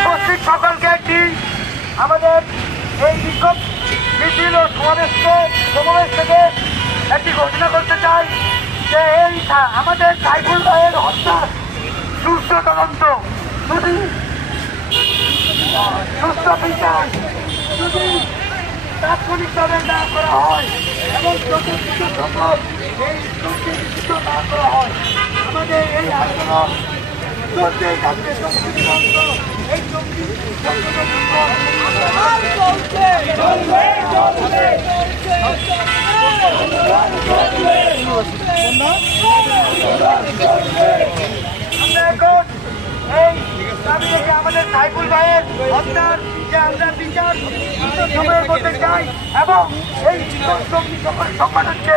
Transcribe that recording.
উপস্থিত সকলকে একটি আমাদের এই বিক্ষোভ মিছিল ও সমাবেশকে সমাবেশ থেকে একটি ঘোষণা করতে চাই যে এই আমাদের সাইফুল ভাইয়ের হত্যা সুস্থ তদন্ত বিচার যদি তাৎক্ষণিকভাবে না করা হয় এবং চতুর্থ সকল এই না এই জঙ্গি আমরা আমাদের সাইফুল ভাইয়ের হত্যার যে আমরা বিচার সময়ের মধ্যে চাই এবং এই সংগঠনকে